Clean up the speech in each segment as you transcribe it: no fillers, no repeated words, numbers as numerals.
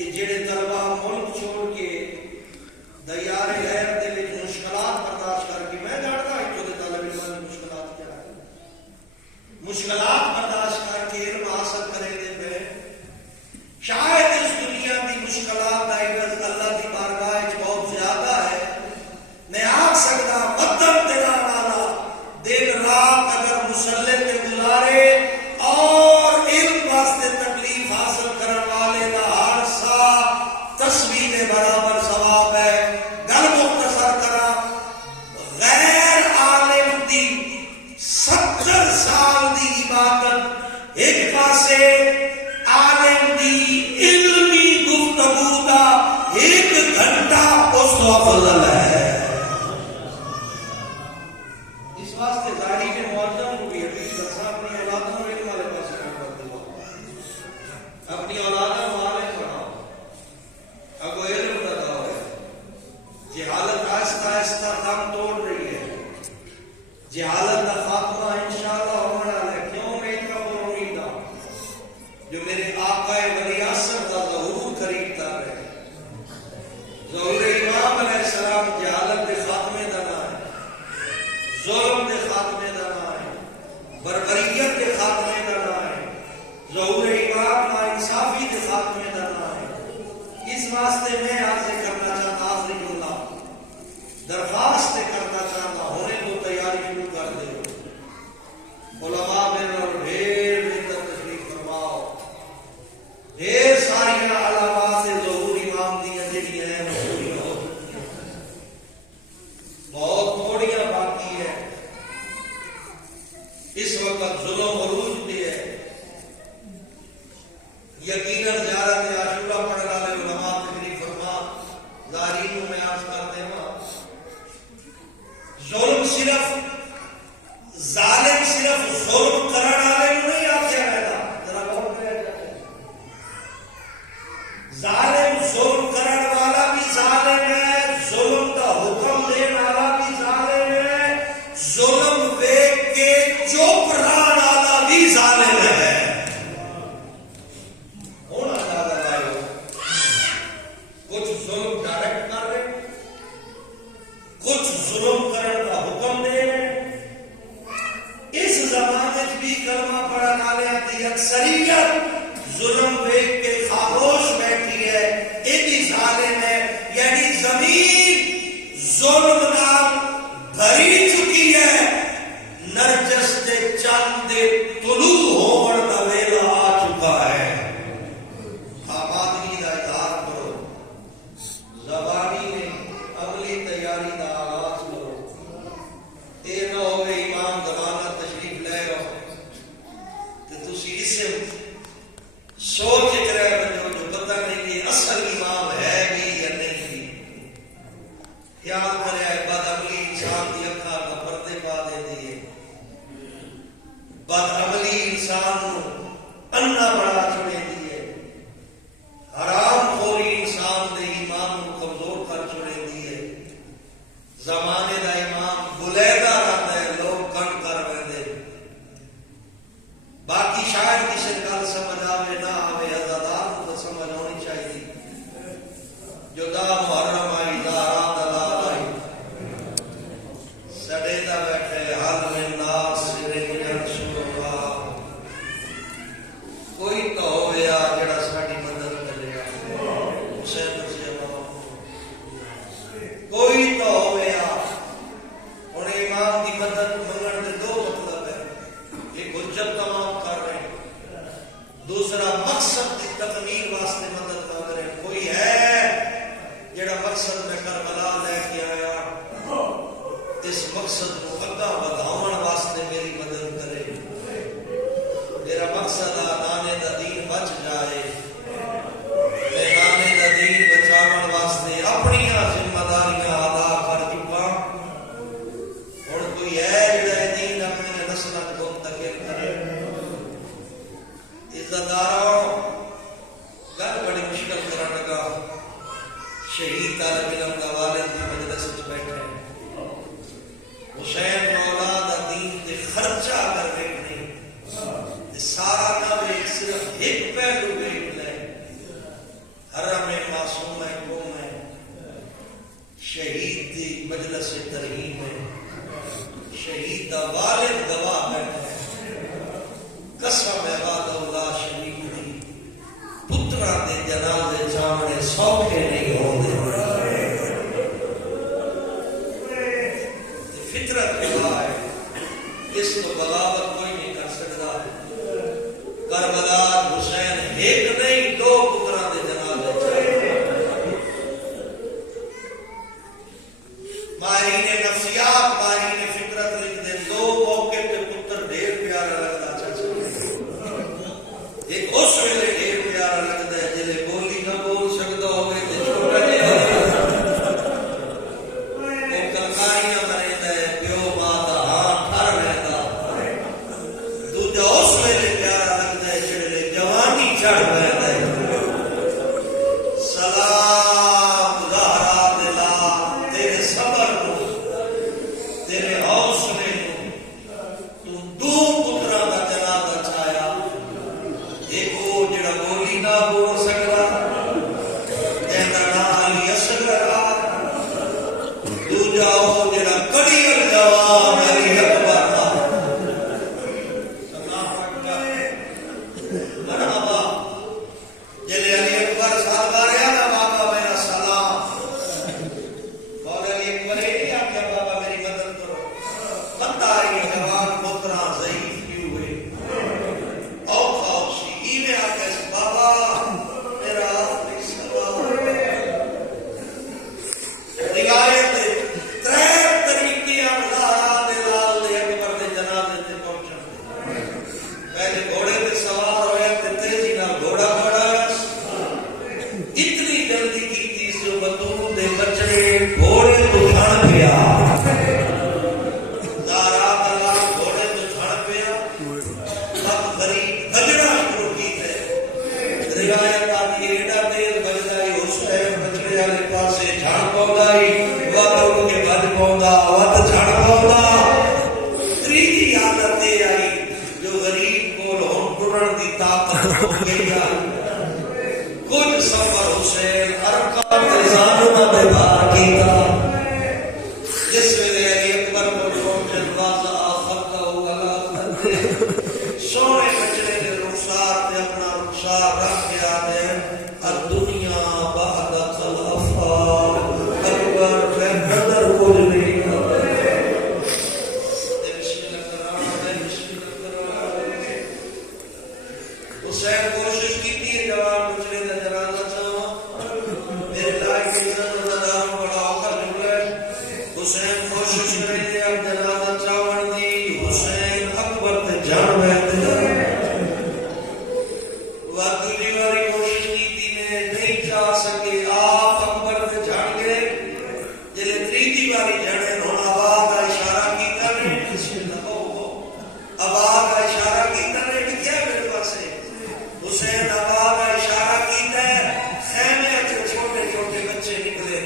کہ جڑے طلبہ ملک چھوڑ کے دیار غیر دے وچ مشکلات برداشت کر کے، میں جانتا ہوں کہ طالب علم کی مشکلات کیا ہے، مشکلات برداشت کر کے علم حاصل کریں دے پہ شاید اس دنیا کی مشکلات کا عوض اللہ کی بارگاہ وچ بہت زیادہ ہے۔ میں آکھ سکتا مدد دینا والا دن رات اگر مسلح پہ گزارے اور علم واسطے تکلیف حاصل کرنے والے کا ہر سا تصویر برابر ثواب ہے۔ گل مختصر کرا، غیر عالم دی 70 سال دی عبادت ایک پاسے، عالم دی علمی گفتگو دا 1 گھنٹہ اس تو افضل ہے۔ اس واسطے ظاہری کے معظم کو بھی حدیث دسا اپنی اولادوں کو علم والے پاس کر دو، اپنی اولادوں کو عالم بناؤ، اگو علم بتاؤ ہے۔ جہالت آہستہ آہستہ دم توڑ رہی ہے، جہالت کا خاتمہ انشاءاللہ ہونے والا ہے۔ کیوں میں ان کا پر امید ہوں جو میرے آقا ولی اعظم کا ظہور قریب تر ہے، ظہور امام علیہ السلام جہالت کے خاتمے کا نام ہے، ظلم کے خاتمے کا نام ہے، بربریت کے خاتمے کا نام ہے، ظہور امام ناانصافی کے خاتمے کا نام ہے۔ اس واسطے میں عرض کرنا چاہتا، آخری جملہ درخواست کرنا چاہتا، ہونے کو تیاری شروع کر دے۔ علماء میرے اور ڈھیر بہتر تشریف فرماؤ، ڈھیر ساری علامات ظہور امام دی جڑی ہیں بہت تھوڑیاں باقی ہے۔ اس وقت ظلم عروج پہ ہے، یقیناً زیارت عاشورہ پڑھنے والے علماء تشریف فرما، زائرین میں عرض کر دے ماں، ظلم صرف ظالم صرف ظلم کرنے والے نہیں آخیا گیا، ذرا غور کریا جائے، ظالم ظلم کرنے والا بھی ظالم ہے، ظلم کا حکم دینے والا بھی ظالم ہے، ظلم دیکھ کے چپ رہنے والا بھی ظالم ہے۔ ہونا زیادہ لائے کچھ ظلم ڈائریکٹ کر رہے، کچھ ظلم کرنے کا حکم دے رہے۔ اس زمانے بھی کلمہ پڑھنے والے کی اکثریت ظلم دیکھ کے خاموش بیٹھی ہے، یہ بھی ظالم ہے۔ یعنی زمین ظلم نال بھری چکی ہے، نرجس دے چاند دے طلوع ہون کا ویلا آ چکا ہے۔ آبادی کا اظہار کرو، زبانی نے عملی تیاری کا آغاز کرو، یہ نہ ہوئے امام زمانہ تشریف لے گا تو تسی اسم سوچ کرے بجو جو پتہ نہیں کہ اصل امام ہے بھی یا نہیں بھی۔ خیال کرے بد عملی انسان کی اکھا کا پردے پا دے دیے، بد عملی انسان انا بڑا چھوڑے دیے، حرام خوری انسان دے ایمان کو کمزور کر چھوڑے دیے۔ زمانے دا امام بلیدہ رہتا ہے، لوگ کن کر رہے دے۔ باقی شاید کسی گل سمجھ آوے نہ آوے، عزادار کو سمجھ ہونی چاہیے۔ جو دا محرم آئی دا رات دلال آئی، سڑے دا بیٹھے حل من ناس رجل شورا، کوئی تو ہویا جڑا ساڑی مدد کرے گا، حسین رضی اللہ کوئی تو ہویا۔ اور امام کی مدد منگن کے دو مطلب ہے، ایک حجت تمام کر رہے ہیں، دوسرا مقصد کی تکمیل واسطے مدد کر رہے ہیں۔ کوئی ہے جڑا مقصد میں کربلا لے کے آیا، اس مقصد کو اگا بدھاؤن واسطے میری مدد کرے، میرا مقصد نانے دا دین بچ جائے، میں نانے دا دین بچاون واسطے اپنی ذمہ داریاں ادا کر چکا۔ اور کوئی ہے جڑا دین اپنے نسلوں کو منتقل کرے۔ عزتداروں، گل بڑی مشکل کرنے لگا، شہید طالب علم کا والد بھی مجلس میں بیٹھے، حسین مولا دا دین دے خرچہ اگر دیکھنے سارا نہ صرف ایک پہلو دیکھ لے، حرم معصوم کو میں شہید دی مجلس ترہیم ہے شہید دا والد گواہ ہے قسم ہے وعدہ اللہ شریف دی پترا دے جنازے چاونے سوکھے نہیں ہوندے فطرت گواہ ہے اس کو بغاوت کوئی نہیں کر سکتا کربلا حسین ایک نہیں دو پترا دے جنازے چاونے ماہرین نفسیات ماہرین فطرت لکھ دیں دو موقع پہ پتر ڈھیر پیارا لگتا چاچا ایک اس ویلے ڈھیر پیارا لگتا ہے جلے بولی نہ بول سکتا ہوئے تے چھوٹا جہا وہ کلکاریاں مریندا ہے پیو ماں دا ہاں ٹھر رہندا دوجا اس ویلے پیارا لگتا ہے جلے جوانی چڑھ رہندا ہے سلام زہرا دلا تیرے صبر کو تیرے حوصلے کو تو دو پتراں دا جنازہ چایا ایک وہ جڑا بولی نہ بول سکتا جہدا نام علی اصغر آ دوجا وہ جڑا کڑی جوان علی اکبر آ اللہ اکبر مرحبا جلے علی اکبر صاحب آ رہا نا بابا میرا سلام مولا علی اکبر یہ آگیا بابا میری مدد کرو پتہ آئی جوان پتراں ضعیف کیوں ہوئے اوکھا اوکھی ایویں آگیا بابا میرا آخری سلام روایت ترے طریقے زہرا دے لال دے اکبر دے جنازے تے پہنچن پہلے گھوڑے تے سوار ہوئے تے تیزی نال گھوڑا کھڑایا اتنی جلدی کیتی سو بطول دے بچڑے گھوڑے تو چھڑ پیا زہرا دا لال گھوڑے تو چھڑ پیا وقت غریب گجڑا شروع کیتے روایت آتی ایڈا تیز بجدائی حسین بچڑے والے پاسے جھڑ پوندا وقت کے بج پوندا وقت جھڑ پوندا تریجی عادت یہ آئی جو غریب کول ہن ٹرن دی طاقت ہو گئی کچھ سفر حسین ارکان نظام دے بار کیتا جس ویلے علی اکبر کو پہنچن واضح خطہ والا سونے بچڑے دے رخسار تے اپنا رخسار رکھ کے آتے ہیں الدنیا بعد خلافہ اکبر پہ نظر کچھ نہیں کرتے حسین کوشش کی تھی جوان بچڑے دا جنازہ چاہواں میرے لائق عزت نظاروں بڑا اوکھا جملہ ہے حسین کوشش کرے اب جنازہ چاہون دی حسین اکبر تے جان بیٹھے وقت دوسری باری کوشش کی تھی نے نہیں چاہ سکے آپ اکبر تے جان گئے جلے تریجی باری جانے ہونا آباد کا اشارہ کیتا نے بسم اللہ آباد کا اشارہ کیتا نے کیا میرے پاس ہے حسین آباد کا اشارہ کیتا ہے خیمے سے چھوٹے چھوٹے بچے نکلے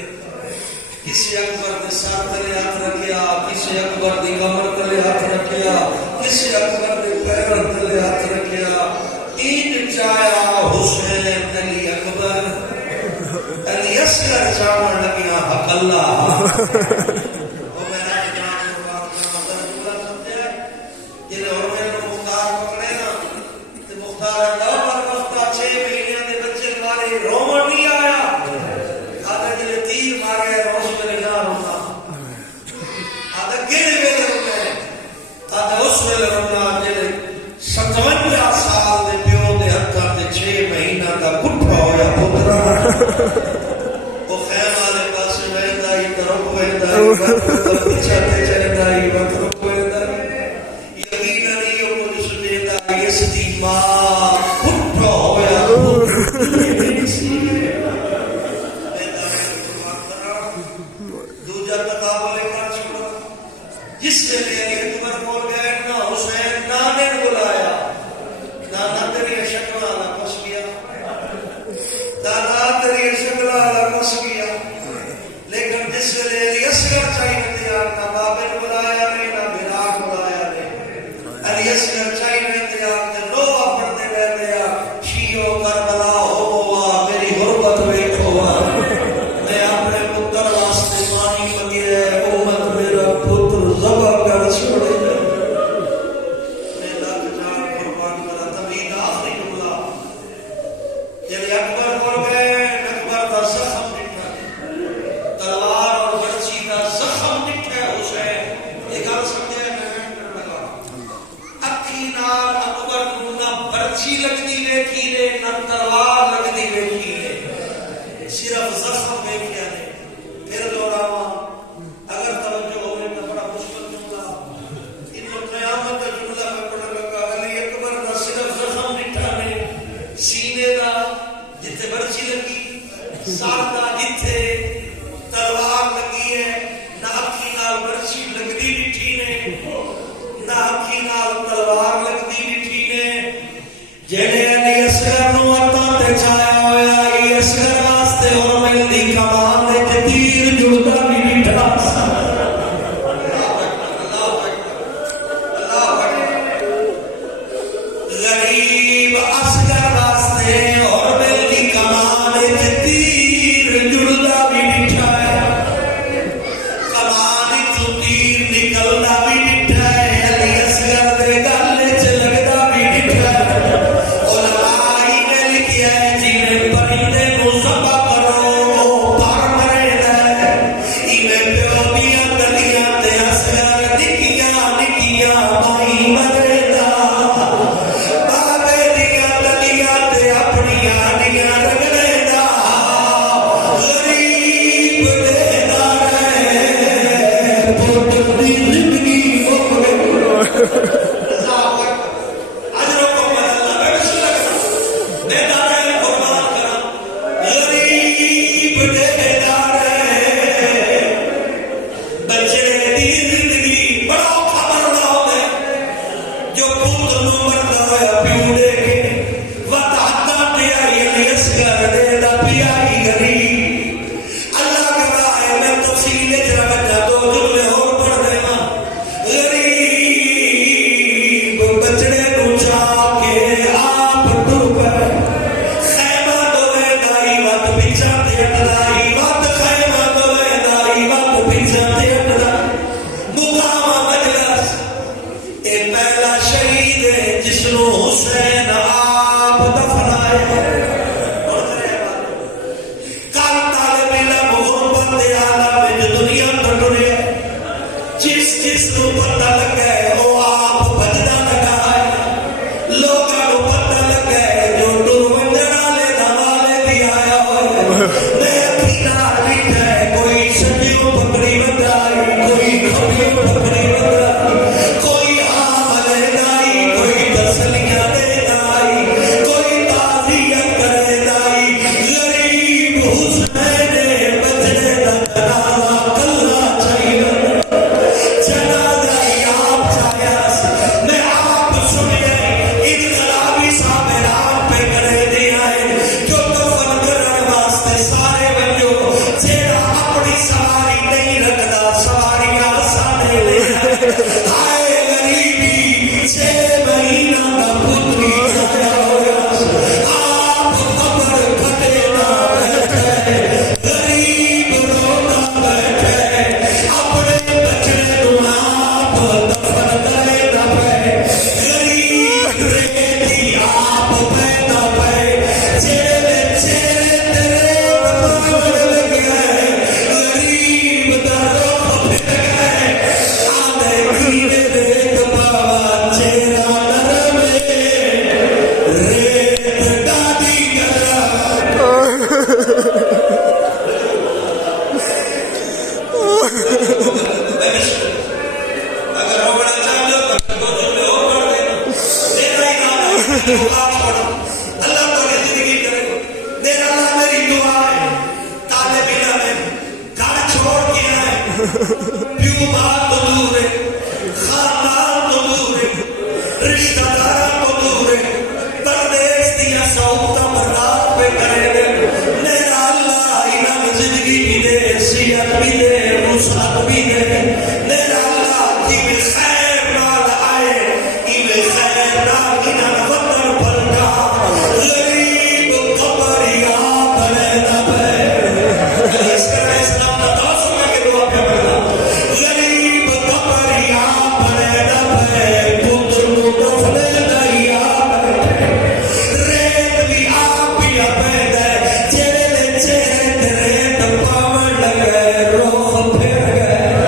کسی اکبر نے سر تلے ہاتھ رکھیا کسی اکبر دی کمر تلے ہاتھ رکھیا کسی اکبر نے پیر تلے ہاتھ رکھیا این چایا حسین علی اکبر علی اصغر چاون لگیا حق اللہ رومن نہیں آیا آدھا جلے تیر مارے روش میں نگاہ رونا آدھا کیڑے ویلے رونا آدھا اس ویلے رونا جلے 57 سال دے پیو دے ہتھاں تے 6 مہینہ دا کٹھا ہویا پترا وہ خیم والے پاسے ویندا ہی طرف ویندا ہی وقت پیچھے تے چلدا ہی وقت ویندا یقینا نہیں وہ کچھ دیندا اس دی ماں کٹھا ہویا جس سے علی اکبر بول گئے نا حسین نانے نے بلایا نانا تیری شکل والا کس گیا دادا تیری شکل والا کس گیا لیکن جس سے علی اصغر چاہیے تھے نہ بابے نے بلایا نہیں نہ بلاک بلایا نہیں علی اصغر چاہیے تھے نو پڑھتے رہتے شیعو کربلا ہو تلوار لگتی بیٹھی ہے صرف زخم بیٹھیا نے پھر دوڑاوا اگر توجہ ہوئے تو بڑا مشکل جملہ ان کو قیامت کا جملہ میں پڑھنے لگا علی اکبر نہ صرف زخم نٹھا نے سینے دا جتھے برچی لگی سار دا جتھے تلوار لگی ہے نہ اکھی نال برچی لگتی نٹھی نے نہ اکھی نال تلوار لگتی نٹھی نے جڑے علی اصغر نو اتاں تے چھایا ہویا ای اصغر واسطے اور ملدی کمان دے تیر جڑدا نہیں نٹھا غریب اصغر واسطے اور ملدی کمان دے تیر جڑدا بھی نٹھا ہے کمان تو تیر نکلدا بھی نٹھا ہے علی اصغر دے گل وچ لگدا بھی نٹھا ہے علماء نے لکھیا ہے جی پرندے کو ذبح کرو پر مرے ہے ایویں پیو دیاں گلیاں تے اصغر نکیاں نکیاں مائی مرے بابے دیاں گلیاں تے اپنی آڑیاں رگڑے دا غریب دے دار پتر دی زندگی ہوے اللہ اکبر اجر کو اللہ بیٹھ لگا دے دار قربان کرا غریب دے دار بچے دی زندگی بڑا خبر نہ ہوے جو پوت نو مردا ہویا پیو دے کے وطاحتا پیائی علی اصغر دے دا پیائی غریب اللہ کہتا ہے میں تفصیل جرا بچہ دو جملے اور پڑھ دے ماں غریب بچڑے نو چاہ کے آپ ٹر پے خیمہ دوے دائی وات پیچھا تے اٹھائی وات خیمہ دوے دائی وات پیچھا تے اٹھائی مقام مجلس اے پہلا شہید ہے جس نو حسین آپ دفنائے کل طالب علم غربت دے عالم وچ دنیا تو ٹرے جس جس نو پتہ لگا ہے او آپ بجدا لگا ہے لوکاں نو پتہ لگا ہے جو ٹر ونجن والے دا والے دی آیا ہوئے میں اکھی نال بیٹھا ہے کوئی سجیوں پکڑی ودائی کوئی کھبیوں پکڑی ودائی کوئی حاملے دائی کوئی تسلیاں دے دائی کوئی تعزیت کرے دائی غریب حسین بچڑے دا جنازہ کلا چاہیے جنازہ آپ چاہیا میں آپ سنیا انقلابی صابرات پہ کرے دے آئے جو دفن کرن واسطے سارے ونجو جیڑا اپنی سواری نہیں رکھدا سواریاں سانے لے آئے غریبی 6 مہینہ دا پتری سایا ہویا آپ قبر کھٹے نہ بیٹھے غریب رونا بیٹھے اپنے بچڑے نو آپ دفن کرے نہ پے غریب ریتی آپ پیدا پے چہرے چہرے تیرے بتاون لگیا ہے غریب دا روح پھر گئے آدھے کینے ریت پاوا چہرہ نرم ریت دادی گرا اگر ہو بڑا چاہتے ہو تو دو جملے اور پڑھ دینا میرا ہی نام ہے اللہ تمہیں زندگی کرے میرا اللہ میری دعا ہے طالب علم ہے گھر چھوڑ کے آئے پیو باپ تو دور ہے خاندان تو دور ہے رشتہ دار تو دور ہے پردیس دیا سعودہ بردار پہ کرے دے میرا اللہ انہاں زندگی بھی دے صحت بھی دے وسعت بھی دے میرا اللہ کی بھی خیر نال آئے کی بھی خیر نال انہاں وطن پلٹا غریب قبر یا بنے نہ پے اس کا اسلام کا دوست میں کہ دعا پہ پڑھا غریب قبر یا بنے نہ پے پتر کو دفنے نہیں یا بنے ریت بھی آپ ہی اپنے دے چہرے چہرے ریت پاون لگے روح پھر گئے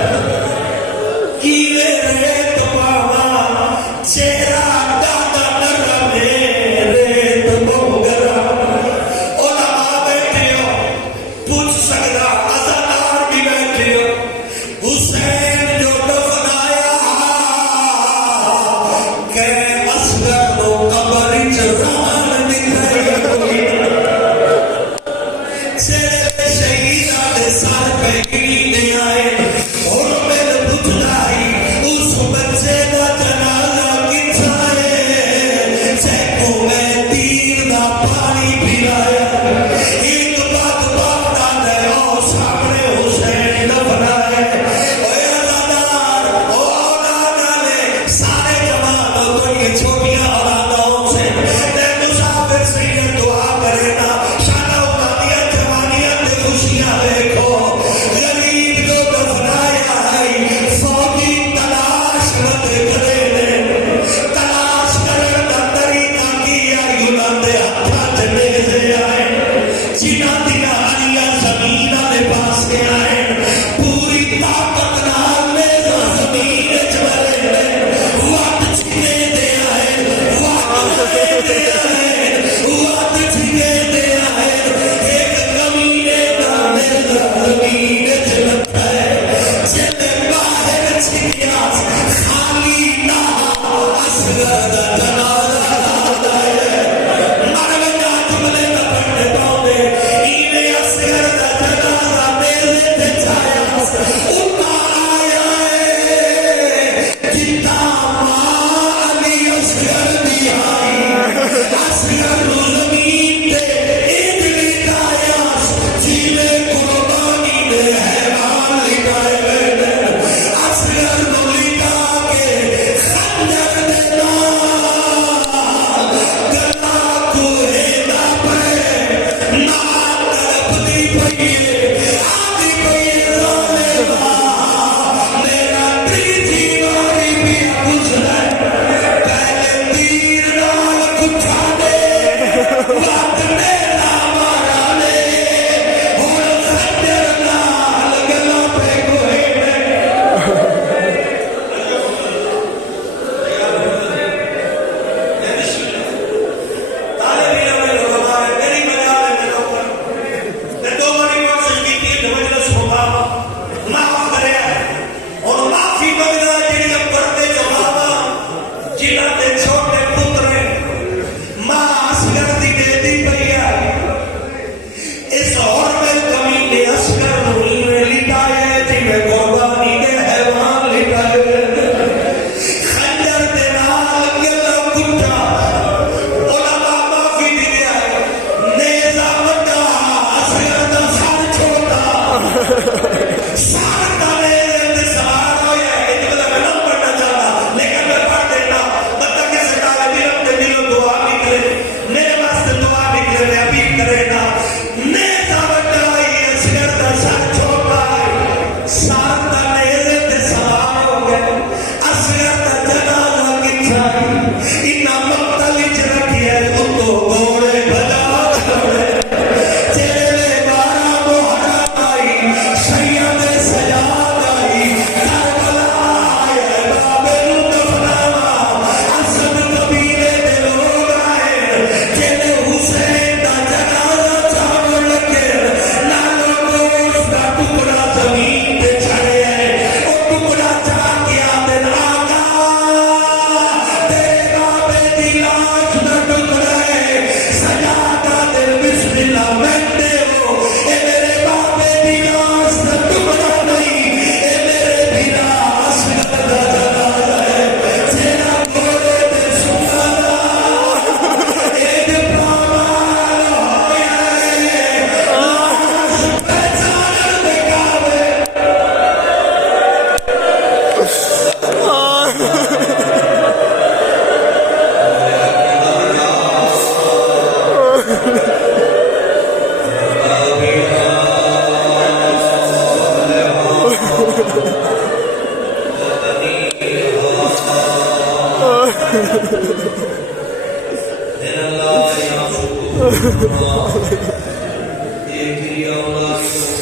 ایک ہی اولاد